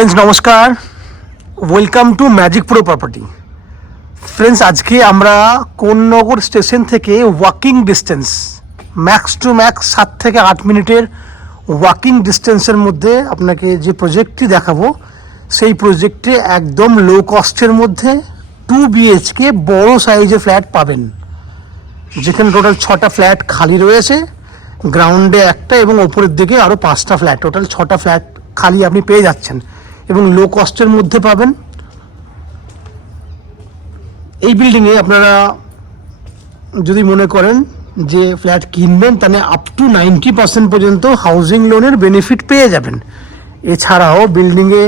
Friends नमस्कार, welcome to magic pro property. Friends आज के আমরা কোন্নগর স্টেশন থেকে walking distance max to max 7 থেকে 8 মিনিটের ওয়াকিং ডিস্টেন্সের মধ্যে আপনাকে যে প্রজেক্টটি দেখাবো সেই প্রজেক্টে একদম লো কস্টের মধ্যে 2 বিএইচকে বড় সাইজের ফ্ল্যাট পাবেন, যেখানে টোটাল 6টা ফ্ল্যাট খালি রয়েছে, গ্রাউন্ডে একটা এবং ওপরের দিকে আরও 5টা ফ্ল্যাট, টোটাল 6টা ফ্ল্যাট খালি আপনি পেয়ে যাচ্ছেন এবং লো কস্টের মধ্যে পাবেন। এই বিল্ডিংয়ে আপনারা যদি মনে করেন যে ফ্ল্যাট কিনবেন তাহলে আপ টু 90% পর্যন্ত হাউজিং লোনের বেনিফিট পেয়ে যাবেন। এছাড়াও বিল্ডিংয়ে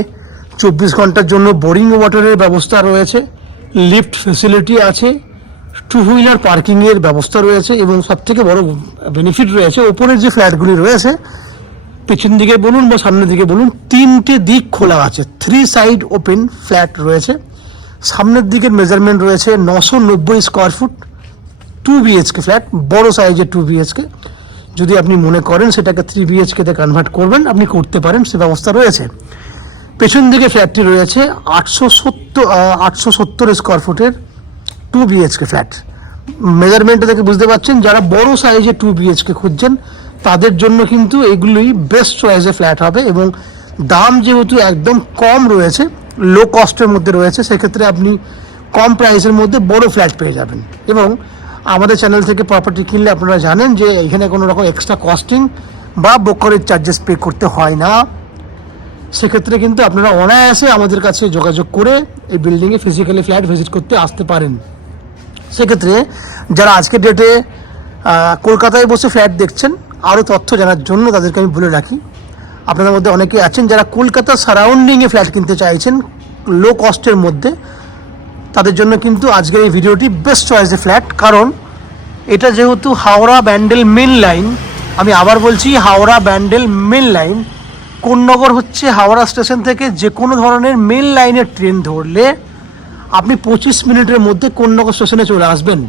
24 ঘন্টার জন্য বোরিং ওয়াটারের ব্যবস্থা রয়েছে, লিফট ফেসিলিটি আছে, 2 হুইলার পার্কিংয়ের ব্যবস্থা রয়েছে এবং সবথেকে বড় বেনিফিট রয়েছে ওপরের যে ফ্ল্যাটগুলি রয়েছে পিছন দিকে বলুন বা সামনের দিকে বলুন 3টে দিক খোলা আছে, 3 সাইড ওপেন ফ্ল্যাট রয়েছে। সামনের দিকের মেজারমেন্ট রয়েছে 990 স্কোয়ার ফুট, 2 বিএইচকে ফ্ল্যাট, বড় সাইজের 2 বিএইচকে। যদি আপনি মনে করেন সেটাকে 3 বিএইচকেতে কনভার্ট করবেন আপনি করতে পারেন, সে ব্যবস্থা রয়েছে। পেছন দিকে ফ্ল্যাটটি রয়েছে 870 স্কোয়ার ফুটের 2 বিএইচকে ফ্ল্যাট। মেজারমেন্টটা দেখে বুঝতে পারছেন যারা বড় সাইজের 2 বিএইচকে খুঁজছেন তাদের জন্য কিন্তু এগুলোই বেস্ট চয়েসের ফ্ল্যাট হবে এবং দাম যেহেতু একদম কম রয়েছে, লো কস্টের মধ্যে রয়েছে, সেক্ষেত্রে আপনি কম প্রাইসের মধ্যে বড় ফ্ল্যাট পেয়ে যাবেন। এবং আমাদের চ্যানেল থেকে প্রপার্টি কিনলে আপনারা জানেন যে এখানে কোনো রকম এক্সট্রা কস্টিং বা ব্রোকারেজ চার্জেস পে করতে হয় না। সেক্ষেত্রে কিন্তু আপনারা অনায়াসে আমাদের কাছে যোগাযোগ করে এই বিল্ডিংয়ে ফিজিক্যালি ফ্ল্যাট ভিজিট করতে আসতে পারেন। সেক্ষেত্রে যারা আজকের ডেটে কলকাতায় বসে ফ্ল্যাট দেখছেন, আরও তথ্য জানার জন্য তাদেরকে আমি বলে রাখি, আপনাদের মধ্যে অনেকেই আছেন যারা কলকাতা সারাউন্ডিংয়ে ফ্ল্যাট কিনতে চাইছেন লো কস্টের মধ্যে, তাদের জন্য কিন্তু আজকের এই ভিডিওটি বেস্ট চয়েসের ফ্ল্যাট। কারণ এটা যেহেতু হাওড়া ব্যান্ডেল মেন লাইন, আমি আবার বলছি হাওড়া ব্যান্ডেল মেন লাইন, কোন্নগর হচ্ছে হাওড়া স্টেশন থেকে যে কোনো ধরনের মেন লাইনের ট্রেন ধরলে আপনি 25 মিনিটের মধ্যে কোন্নগর স্টেশনে চলে আসবেন।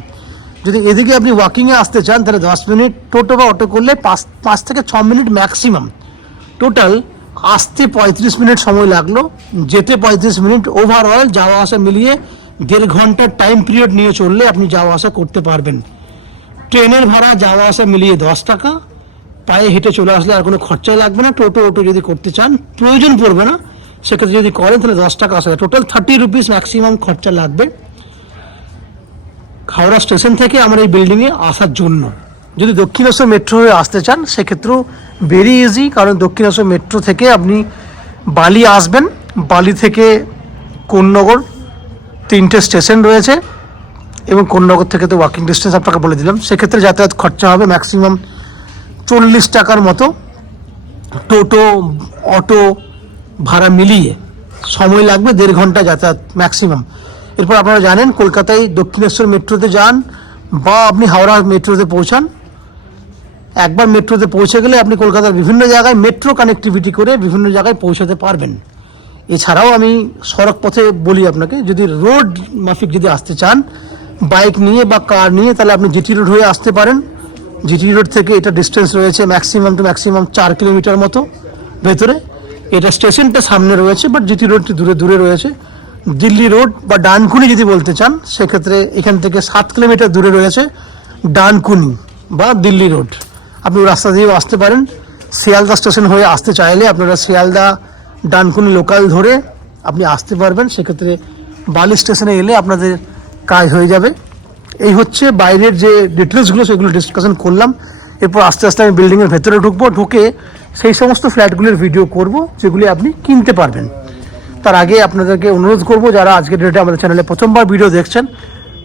যদি এদিকে আপনি ওয়াকিংয়ে আসতে চান তাহলে 10 মিনিট, টোটো বা অটো করলে 5 থেকে 6 মিনিট ম্যাক্সিমাম, টোটাল আসতে 35 মিনিট সময় লাগলো, যেতে 35 মিনিট, ওভারঅল যাওয়া আসা মিলিয়ে 1.5 ঘন্টার টাইম পিরিয়ড নিয়ে চললে আপনি যাওয়া আসা করতে পারবেন। ট্রেনের ভাড়া যাওয়া আসা মিলিয়ে 10 টাকা, পায়ে হেঁটে চলে আসলে আর কোনো খরচাই লাগবে না। টোটো যদি করতে চান প্রয়োজন পড়বে না, সেক্ষেত্রে যদি করেন তাহলে 10 টাকা আসা, টোটাল 30 রুপিস ম্যাক্সিমাম খরচা লাগবে হাওড়া স্টেশন থেকে আমার এই বিল্ডিংয়ে আসার জন্য। যদি দক্ষিণেশ্বর মেট্রো হয়ে আসতে চান সেক্ষেত্রেও ভেরি ইজি, কারণ দক্ষিণেশ্বর মেট্রো থেকে আপনি বালি আসবেন, বালি থেকে কোন্নগর 3টে স্টেশন রয়েছে এবং কোন্নগর থেকে তো ওয়াকিং ডিস্টেন্স আপনাকে বলে দিলাম। সেক্ষেত্রে যাতায়াত খরচা হবে ম্যাক্সিমাম 40 টাকার মতো, টোটো অটো ভাড়া মিলিয়ে সময় লাগবে 1.5 ঘন্টা যাতায়াত ম্যাক্সিমাম। এরপর আপনারা জানেন কলকাতায় দক্ষিণেশ্বর মেট্রোতে যান বা আপনি হাওড়া মেট্রোতে পৌঁছান, একবার মেট্রোতে পৌঁছে গেলে আপনি কলকাতার বিভিন্ন জায়গায় মেট্রো কানেক্টিভিটি করে বিভিন্ন জায়গায় পৌঁছাতে পারবেন। এছাড়াও আমি সড়ক পথে বলি আপনাকে, যদি রোড মাফিক যদি আসতে চান বাইক নিয়ে বা কার নিয়ে তাহলে আপনি জিটি রোড হয়ে আসতে পারেন। জিটি রোড থেকে এটা ডিস্টেন্স রয়েছে ম্যাক্সিমাম 4 কিলোমিটার মতো ভেতরে, এটা স্টেশনটা সামনে রয়েছে বাট জিটি রোডটি দূরে রয়েছে। দিল্লি রোড বা ডানকুনি যদি বলতে চান সেক্ষেত্রে এখান থেকে 7 কিলোমিটার দূরে রয়েছে ডানকুনি বা দিল্লি রোড, আপনি রাস্তা দিয়েও আসতে পারেন। শিয়ালদা স্টেশন হয়ে আসতে চাইলে আপনারা শিয়ালদা ডানকুনি লোকাল ধরে আপনি আসতে পারবেন, সেক্ষেত্রে বালি স্টেশনে এলে আপনাদের কাজ হয়ে যাবে। এই হচ্ছে বাইরের যে ডিটেলসগুলো সেগুলো ডিসকাশন করলাম। এরপর আস্তে আস্তে আমি বিল্ডিংয়ের ভেতরে ঢুকে সেই সমস্ত ফ্ল্যাটগুলির ভিডিও করব যেগুলি আপনি কিনতে পারবেন। তার আগে আপনাদেরকে অনুরোধ করব যারা আজকের ডেটে আমাদের চ্যানেলে প্রথমবার ভিডিও দেখছেন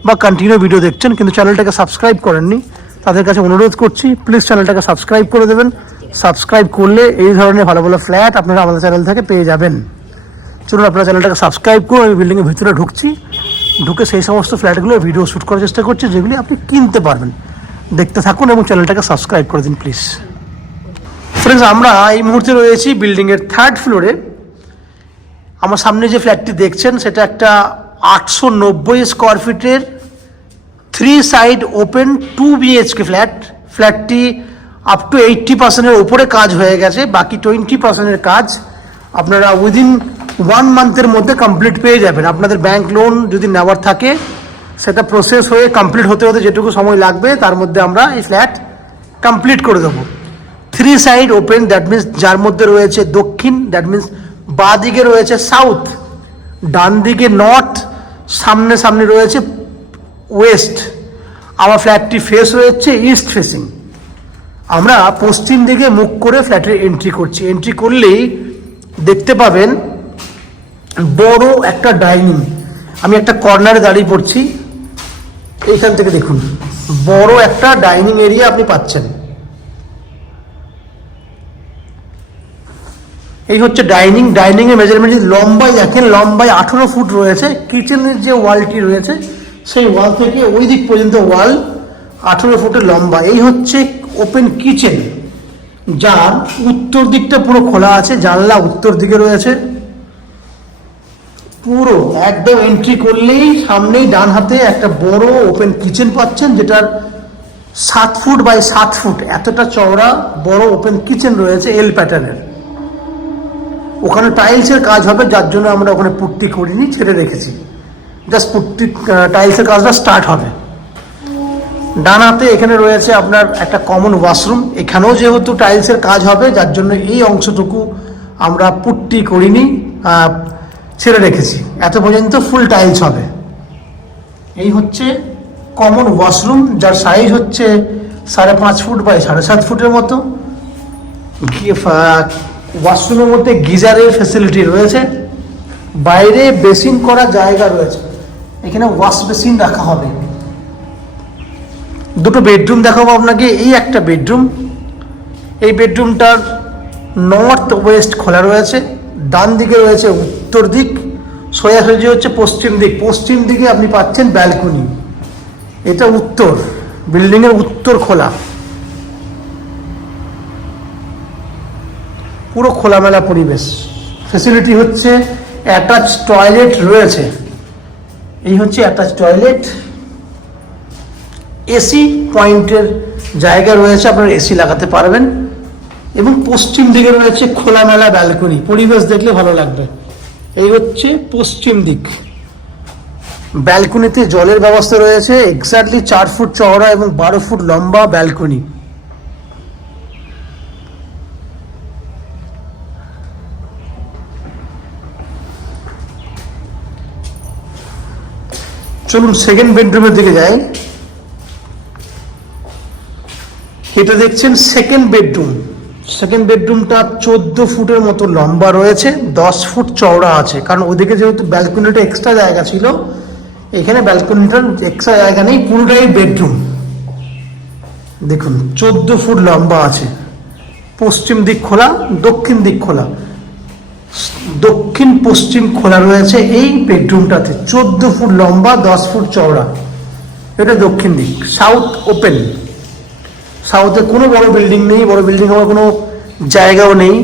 বা কন্টিনিউ ভিডিও দেখছেন কিন্তু চ্যানেলটাকে সাবস্ক্রাইব করেননি, তাদের কাছে অনুরোধ করছি প্লিজ চ্যানেলটাকে সাবস্ক্রাইব করে দেবেন। সাবস্ক্রাইব করলে এই ধরনের ভালো ভালো ফ্ল্যাট আপনারা আমাদের চ্যানেল থেকে পেয়ে যাবেন। চলুন আপনারা চ্যানেলটাকে সাবস্ক্রাইব করুন। আমি বিল্ডিংয়ের ভিতরে ঢুকে সেই সমস্ত ফ্ল্যাটগুলোর ভিডিও শ্যুট করার চেষ্টা করছি যেগুলি আপনি কিনতে পারবেন। দেখতে থাকুন এবং চ্যানেলটাকে সাবস্ক্রাইব করে দিন প্লিজ। ফ্রেন্ডস আমরা এই মুহূর্তে রয়েছি বিল্ডিংয়ের 3rd ফ্লোরে। আমার সামনে যে ফ্ল্যাটটি দেখছেন সেটা একটা 890 স্কোয়ার ফিটের 3 সাইড ওপেন 2 বিএইচকে ফ্ল্যাট। ফ্ল্যাটটি আপ টু 80%-এর উপরে কাজ হয়ে গেছে, বাকি 20%-এর কাজ আপনারা উইদিন 1 মান্থের মধ্যে কমপ্লিট পেয়ে যাবেন। আপনাদের ব্যাংক লোন যদি নেওয়ার থাকে সেটা প্রসেস হয়ে কমপ্লিট হতে হতে যেটুকু সময় লাগবে তার মধ্যে আমরা এই ফ্ল্যাট কমপ্লিট করে দেবো। 3 সাইড ওপেন, দ্যাট মিন্স যার মধ্যে রয়েছে দক্ষিণ, দ্যাট মিন্স বাঁ দিকে রয়েছে সাউথ, ডান দিকে নর্থ, সামনে সামনে রয়েছে ওয়েস্ট। আমার ফ্ল্যাটটি ফেস রয়েছে ইস্ট ফেসিং। আমরা পশ্চিম দিকে মুখ করে ফ্ল্যাটের এন্ট্রি করছি। এন্ট্রি করলেই দেখতে পাবেন বড় একটা ডাইনিং। আমি একটা কর্নারে দাঁড়িয়ে পড়ছি, এইখান থেকে দেখুন বড় একটা ডাইনিং এরিয়া আপনি পাচ্ছেন। এই হচ্ছে ডাইনিং। ডাইনিংয়ের মেজারমেন্ট লম্বায় দেখেন, লম্বায় 18 ফুট রয়েছে। কিচেনের যে ওয়ালটি রয়েছে সেই ওয়াল থেকে ওই দিক পর্যন্ত ওয়াল 18 ফুটের লম্বা। এই হচ্ছে ওপেন কিচেন, যার উত্তর দিকটা পুরো খোলা আছে, জানলা উত্তর দিকে রয়েছে পুরো। একদম এন্ট্রি করলেই সামনেই ডান হাতে একটা বড় ওপেন কিচেন পাচ্ছেন, যেটার 7 ফুট বাই 7 ফুট এতটা চওড়া বড় ওপেন কিচেন রয়েছে এল প্যাটার্নের। ওখানে টাইলসের কাজ হবে, যার জন্য আমরা ওখানে পুট্টি করিনি, ছেড়ে রেখেছি। জাস্ট পুট্টি টাইলসের কাজটা স্টার্ট হবে। ডান হাতে এখানে রয়েছে আপনার একটা কমন ওয়াশরুম। এখানেও যেহেতু টাইলসের কাজ হবে, যার জন্য এই অংশটুকু আমরা পুট্টি করিনি, ছেড়ে রেখেছি। এত পর্যন্ত ফুল টাইলস হবে। এই হচ্ছে কমন ওয়াশরুম, যার সাইজ হচ্ছে 5.5 ফুট বাই 7.5 ফুটের মতো। ওয়াশরুমের মধ্যে গিজারের ফ্যাসিলিটি রয়েছে, বাইরে বেসিন করার জায়গা রয়েছে, এখানে ওয়াশ বেসিন রাখা হবে। দুটো বেডরুম দেখাবো আপনাকে। এই একটা বেডরুম, এই বেডরুমটার নর্থ ওয়েস্ট খোলা রয়েছে, ডান দিকে রয়েছে উত্তর দিক, সোজাসুজি হচ্ছে পশ্চিম দিক। পশ্চিম দিকে আপনি পাচ্ছেন ব্যালকনি। এটা উত্তর, বিল্ডিংয়ের উত্তর খোলা, পুরো খোলামেলা পরিবেশ। ফ্যাসিলিটি হচ্ছে অ্যাটাচ টয়লেট রয়েছে। এই হচ্ছে অ্যাটাচ টয়লেট। এসি পয়েন্টের জায়গা রয়েছে, আপনারা এসি লাগাতে পারবেন। এবং পশ্চিম দিকে রয়েছে খোলামেলা ব্যালকনি, পরিবেশ দেখলে ভালো লাগবে। এই হচ্ছে পশ্চিম দিক। ব্যালকনিতে জলের ব্যবস্থা রয়েছে, এক্স্যাক্টলি 4 ফুট চওড়া এবং 12 ফুট লম্বা ব্যালকনি। চলুন সেকেন্ড বেডরুমের দিকে যাই। এটা দেখছেন সেকেন্ড বেডরুম। সেকেন্ড বেডরুমটা 14 ফুটের মতো লম্বা রয়েছে, 10 ফুট চওড়া আছে। কারণ ওদিকে যেহেতু ব্যালকনিটা এক্সট্রা জায়গা ছিল, এখানে ব্যালকনিটার এক্সট্রা জায়গা নেই, পুরোটাই বেডরুম। দেখুন 14 ফুট লম্বা আছে। পশ্চিম দিক খোলা, দক্ষিণ দিক খোলা, দক্ষিণ পশ্চিম খোলা রয়েছে এই বেডরুমটাতে। 14 ফুট লম্বা, 10 ফুট চওড়া। এটা দক্ষিণ দিক। South open. সাউথে কোনো বড় বিল্ডিং নেই, বড় বিল্ডিং হওয়ার কোনো জায়গাও নেই,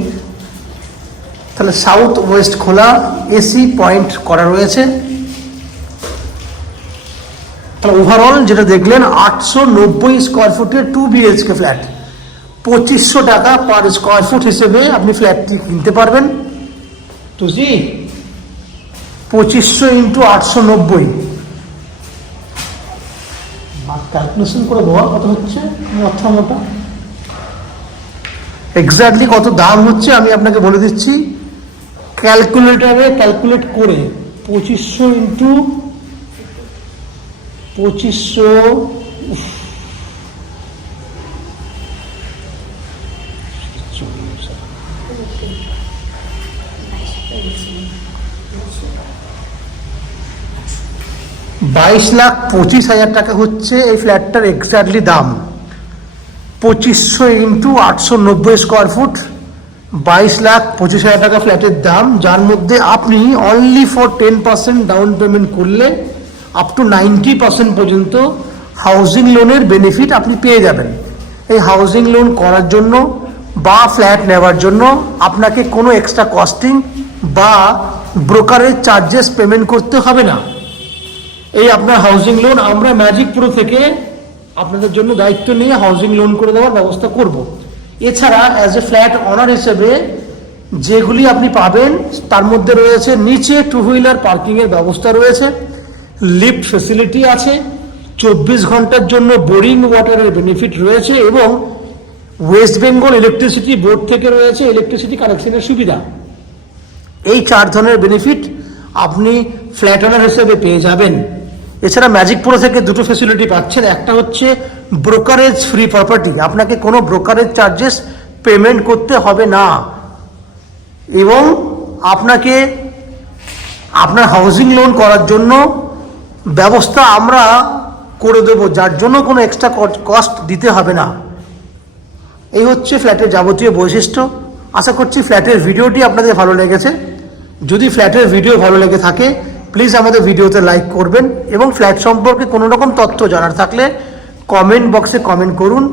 তাহলে সাউথ ওয়েস্ট খোলা, এসি পয়েন্ট করা রয়েছে। তাহলে ওভারঅল যেটা দেখলেন 890 স্কোয়ার ফুটের 2 BHK ফ্ল্যাট। 2500 টাকা পার স্কোয়ার ফুট হিসেবে আপনি ফ্ল্যাটটি কিনতে পারবেন। তো জি 2500 ইন্টু 890, ক্যালকুলেশন করে দেওয়া কত হচ্ছে, মাথা মোটা এক্স্যাক্টলি কত দাম হচ্ছে আমি আপনাকে বলে দিচ্ছি। ক্যালকুলেটারে ক্যালকুলেট করে 2500 ইন্টু 2500, $22,25,000 টাকা হচ্ছে এই ফ্ল্যাটটার এক্স্যাক্টলি দাম। 2500 ইন্টু 890 স্কোয়ার ফুট, 22,25,000 টাকা ফ্ল্যাটের দাম, যার মধ্যে আপনি অনলি ফর 10% ডাউন পেমেন্ট করলে আপ টু 90% পর্যন্ত হাউজিং লোনের বেনিফিট আপনি পেয়ে যাবেন। এই হাউজিং লোন করার জন্য বা ফ্ল্যাট নেওয়ার জন্য আপনাকে কোনো এক্সট্রা কস্টিং বা ব্রোকারেজ চার্জেস পেমেন্ট করতে হবে না। এই আপনার হাউজিং লোন আমরা ম্যাজিক প্রো থেকে আপনাদের জন্য দায়িত্ব নিয়ে হাউজিং লোন করে দেওয়ার ব্যবস্থা করব। এছাড়া অ্যাজ এ ফ্ল্যাট অনার হিসেবে যেগুলি আপনি পাবেন তার মধ্যে রয়েছে নিচে 2 হুইলার পার্কিংয়ের ব্যবস্থা রয়েছে, লিফট ফেসিলিটি আছে, 24 ঘন্টার জন্য বোরিং ওয়াটারের বেনিফিট রয়েছে এবং ওয়েস্ট বেঙ্গল ইলেকট্রিসিটি বোর্ড থেকে রয়েছে ইলেকট্রিসিটি কানেকশনের সুবিধা। এই 4 ধরনের বেনিফিট আপনি ফ্ল্যাট ওনার হিসেবে পেয়ে যাবেন। এছাড়া ম্যাজিক প্রো থেকে দুটো ফেসিলিটি পাচ্ছেন। একটা হচ্ছে ব্রোকারেজ ফ্রি প্রপার্টি, আপনাকে কোনো ব্রোকারেজ চার্জেস পেমেন্ট করতে হবে না এবং আপনাকে আপনার হাউজিং লোন করার জন্য ব্যবস্থা আমরা করে দেবো, যার জন্য কোনো এক্সট্রা কস্ট দিতে হবে না। এই হচ্ছে ফ্ল্যাটের যাবতীয় বৈশিষ্ট্য। আশা করছি ফ্ল্যাটের ভিডিওটি আপনাদের ভালো লেগেছে। যদি ফ্ল্যাটের ভিডিও ভালো লেগে থাকে প্লিজ আমাদের ভিডিওতে লাইক করবেন এবং ফ্ল্যাট সম্পর্কে কোনো রকম তথ্য জানার থাকলে কমেন্ট বক্সে কমেন্ট করুন।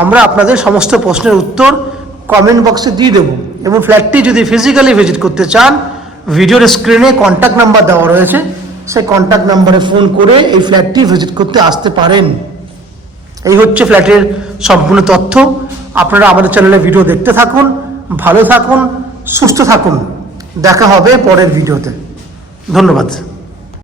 আমরা আপনাদের সমস্ত প্রশ্নের উত্তর কমেন্ট বক্সে দিয়ে দেবো এবং ফ্ল্যাটটি যদি ফিজিক্যালি ভিজিট করতে চান ভিডিওর স্ক্রিনে কন্ট্যাক্ট নাম্বার দেওয়া রয়েছে, সেই কন্ট্যাক্ট নাম্বারে ফোন করে এই ফ্ল্যাটটি ভিজিট করতে আসতে পারেন। এই হচ্ছে ফ্ল্যাটের সম্পূর্ণ তথ্য। আপনারা আমাদের চ্যানেলে ভিডিও দেখতে থাকুন, ভালো থাকুন, সুস্থ থাকুন। দেখা হবে পরের ভিডিওতে। ধন্যবাদ।